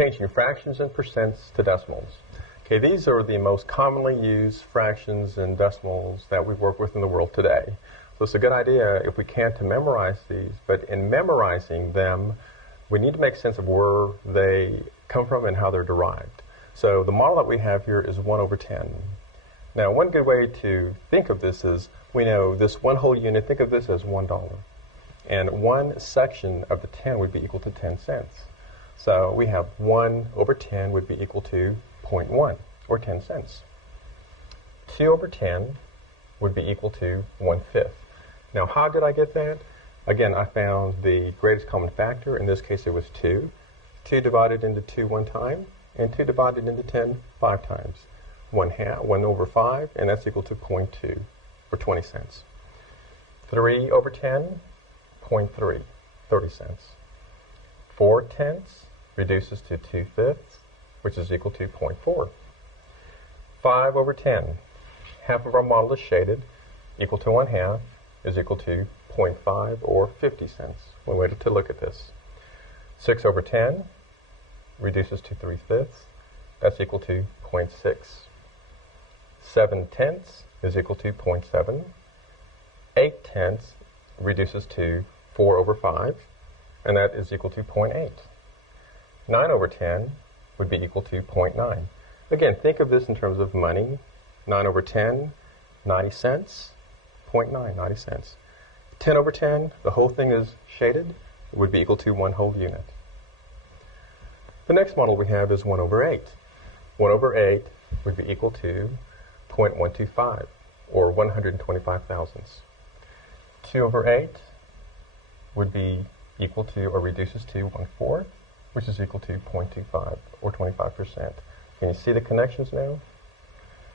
changing fractions and percents to decimals. Okay, these are the most commonly used fractions and decimals that we work with in the world today. So it's a good idea, if we can, to memorize these, but in memorizing them, we need to make sense of where they come from and how they're derived. So the model that we have here is 1 over 10. Now, one good way to think of this is, we know this one whole unit, think of this as $1. And one section of the 10 would be equal to 10 cents. So we have 1 over 10 would be equal to 0.1, or 10 cents. 2 over 10 would be equal to 1/5. Now, how did I get that? Again, I found the greatest common factor. In this case, it was 2. 2 divided into 2 one time, and 2 divided into 10 5 times. 1 over 5, and that's equal to 0.2, or 20 cents. 3 over 10, 0.3, 30 cents. 4 tenths reduces to 2/5, which is equal to 0.4. 5 over 10, half of our model is shaded, equal to 1/2, is equal to 0.5, or 50 cents. One way to look at this. 6 over 10 reduces to 3/5, that's equal to 0.6. 7 tenths is equal to 0.7. 8 tenths reduces to 4 over 5, and that is equal to 0.8. 9 over 10 would be equal to 0.9. Again, think of this in terms of money. 9 over 10, 90 cents. 0.9, 90 cents. 10 over 10, the whole thing is shaded, it would be equal to 1 whole unit. The next model we have is 1 over 8. 1 over 8 would be equal to 0.125, or 125 thousandths. 2 over 8 would be equal to, or reduces to 1/4, which is equal to 0.25, or 25%. Can you see the connections now?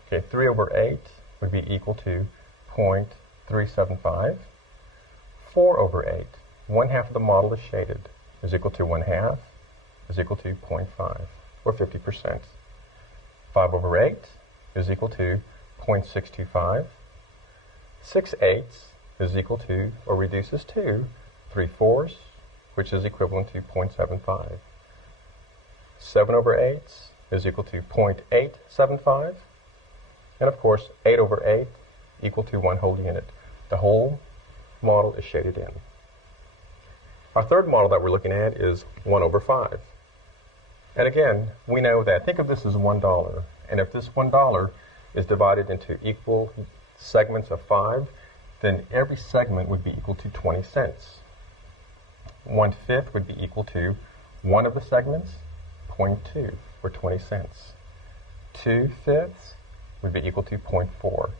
Okay, 3 over 8 would be equal to 0.375. 4 over 8, 1/2 of the model is shaded, is equal to 1/2, is equal to 0.5, or 50%. 5 over 8 is equal to 0.625. 6/8 is equal to, or reduces to, 3/4, which is equivalent to 0.75. 7 over 8 is equal to 0.875. And of course, 8 over 8 equal to 1 whole unit. The whole model is shaded in. Our third model that we're looking at is 1 over 5. And again, we know that, think of this as $1. And if this $1 is divided into equal segments of 5, then every segment would be equal to 20 cents. 1/5 would be equal to one of the segments, 0.2, or 20 cents. 2/5 would be equal to 0.4,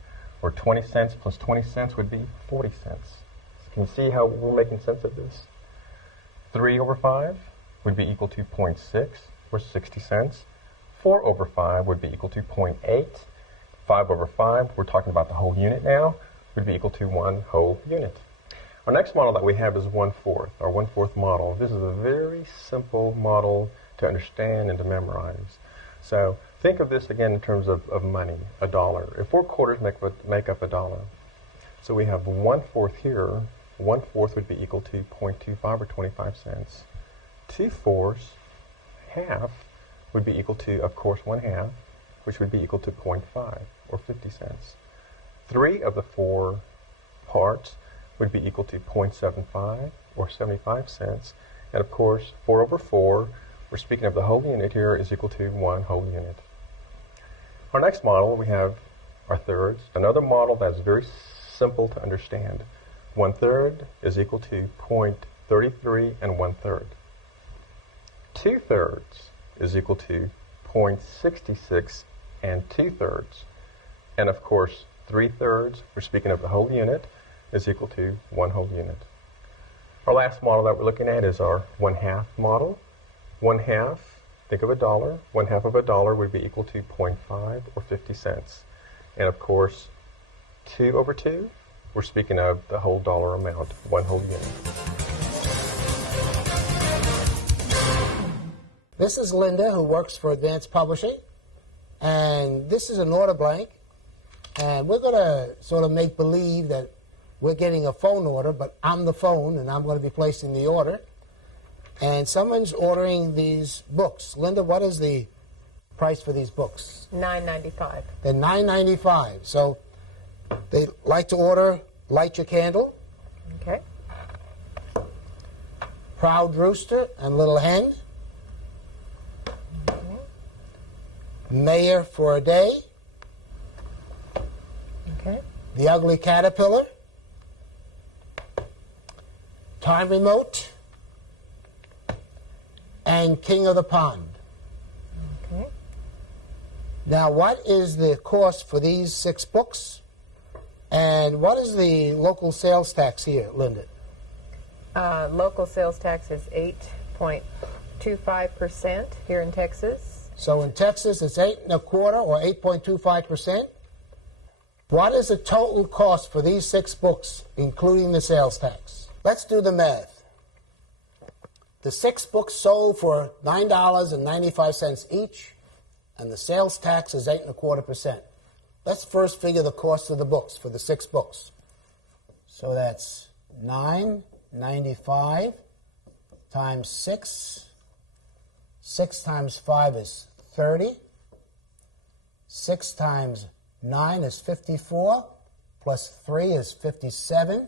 or 20 cents plus 20 cents would be 40 cents. So can you see how we're making sense of this? 3 over 5 would be equal to 0.6, or 60 cents. 4 over 5 would be equal to 0.8. 5 over 5, we're talking about the whole unit now, would be equal to 1 whole unit. Our next model that we have is 1/4, our 1/4 model. This is a very simple model to understand and to memorize. So think of this again in terms of money, $1. If 4 quarters make up $1, so we have 1/4 here. 1/4 would be equal to 0.25, or 25 cents. 2/4, half, would be equal to, of course, 1/2, which would be equal to 0.5, or 50 cents. 3 of the 4 parts would be equal to 0.75, or 75 cents. And of course, 4 over 4, we're speaking of the whole unit here, is equal to 1 whole unit. Our next model, we have our thirds. Another model that's very simple to understand. 1/3 is equal to 0.33 and 1/3. 2/3 is equal to 0.66 and 2/3. And of course, 3/3, we're speaking of the whole unit, is equal to 1 whole unit. Our last model that we're looking at is our 1/2 model. 1/2, think of $1. 1/2 of $1 would be equal to 0.5, or 50 cents. And of course, 2 over 2, we're speaking of the whole dollar amount, 1 whole unit. This is Linda, who works for Advanced Publishing. And this is an order blank. And we're going to sort of make believe that we're getting a phone order, but I'm the phone, and I'm going to be placing the order. and someone's ordering these books. Linda, what is the price for these books? $9.95. They're $9.95. So they like to order Light Your Candle, Okay. Proud Rooster and Little Hen, Mayor for a Day, Okay. The Ugly Caterpillar, Time Remote, and King of the Pond. Okay. Now, what is the cost for these 6 books? And what is the local sales tax here, Linda? Local sales tax is 8.25% here in Texas. So in Texas, it's 8.25 or 8.25%. What is the total cost for these 6 books, including the sales tax? Let's do the math. The 6 books sold for $9.95 each, and the sales tax is 8.25%. Let's first figure the cost of the books for the 6 books. So that's $9.95 times 6. 6 times 5 is 30. 6 times 9 is 54. Plus 3 is 57.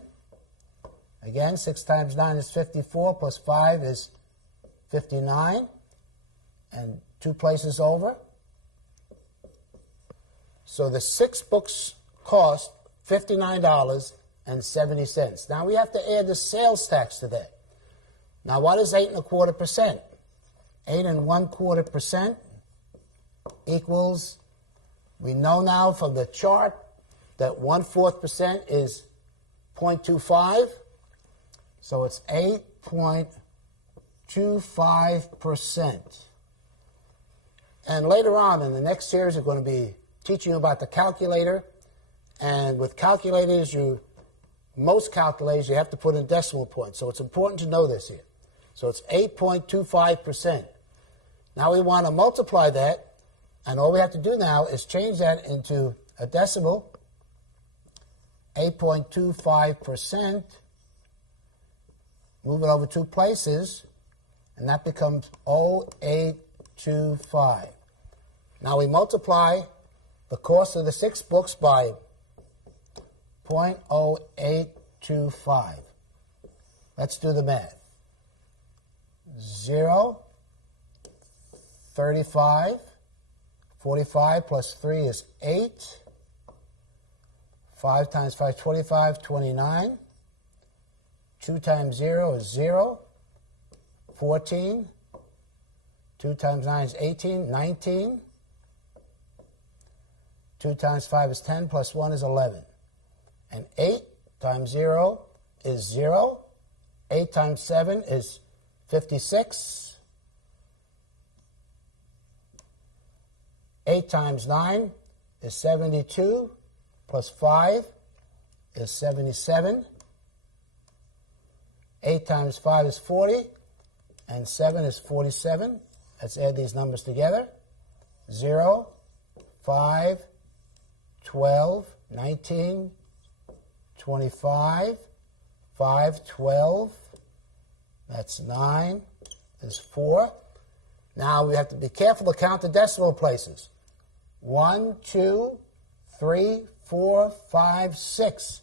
Again, 6 times 9 is 54. Plus 5 is 59. And 2 places over. So the 6 books cost $59.70. Now we have to add the sales tax to that. Now what is 8.25%? 8.25% equals, we know now from the chart that 1/4% is 0.25. So it's 8.25%. And later on in the next series, we're going to be teaching you about the calculator. And with calculators, most calculators, you have to put in decimal points. So it's important to know this here. So it's 8.25%. Now we want to multiply that, and all we have to do now is change that into a decimal. 8.25%. Move it over 2 places, and that becomes 0.825. Now we multiply the cost of the 6 books by 0.0825. Let's do the math. 0, 35, 45 plus 3 is 8. 5 times 5 is 25, 29. 2 times 0 is 0. 14. 2 times 9 is 18, 19. 2 times 5 is 10, plus 1 is 11. And 8 times 0 is 0. 8 times 7 is 56. 8 times 9 is 72, plus 5 is 77. 8 times 5 is 40, and 7 is 47. Let's add these numbers together. 0, 5, 12, 19, 25, 5, 12. That's 9. There's 4. Now we have to be careful to count the decimal places. 1, 2, 3, 4, 5, 6.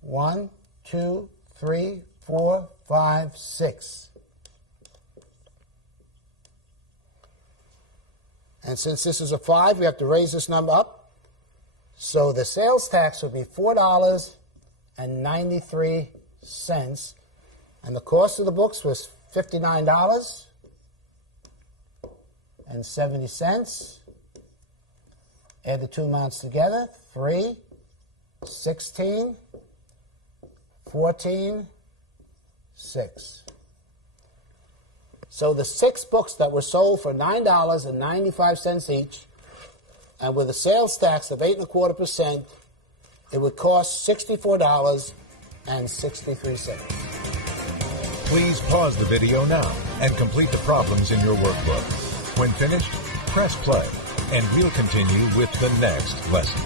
1, 2, 3, 4, 5, 6. And since this is a 5, we have to raise this number up. So the sales tax would be $4.93. And the cost of the books was $59.70. Add the 2 amounts together. 3, 16, 14, 6. So the 6 books that were sold for $9.95 each, and with a sales tax of 8.25%, it would cost $64.63. Please pause the video now and complete the problems in your workbook. When finished, press play, and we'll continue with the next lesson.